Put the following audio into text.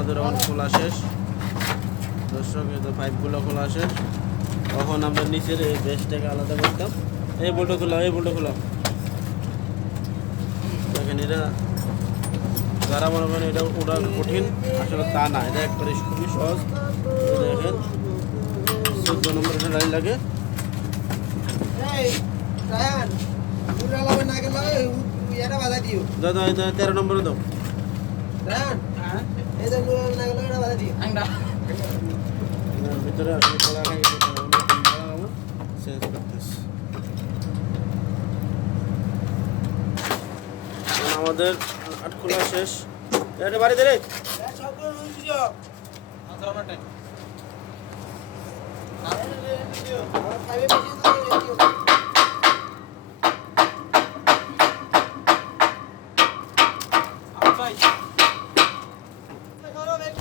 আমাদের এখন খোলা শেষ দর্শক, এই তো পাইপগুলো খোলা শেষ। তখন আমরা নিচের এই বেসটাকে আলাদা করতাম। এই বোল্টটা খোলা, এই বোল্টটা খোলা। দেখেন এটা যারা মনে করেন এটা ওটা কঠিন, আসলে তা না, এটা একবারে খুবই সহজ। দেখেন 14 নম্বর একটা লাইন লাগে। 13 নম্বরে দাও। ভিতরে আসলে খোলা খাই চেঞ্জ করতেছি। আমাদের আট খোলা শেষ। এটা বাড়ি দে রে। ভাই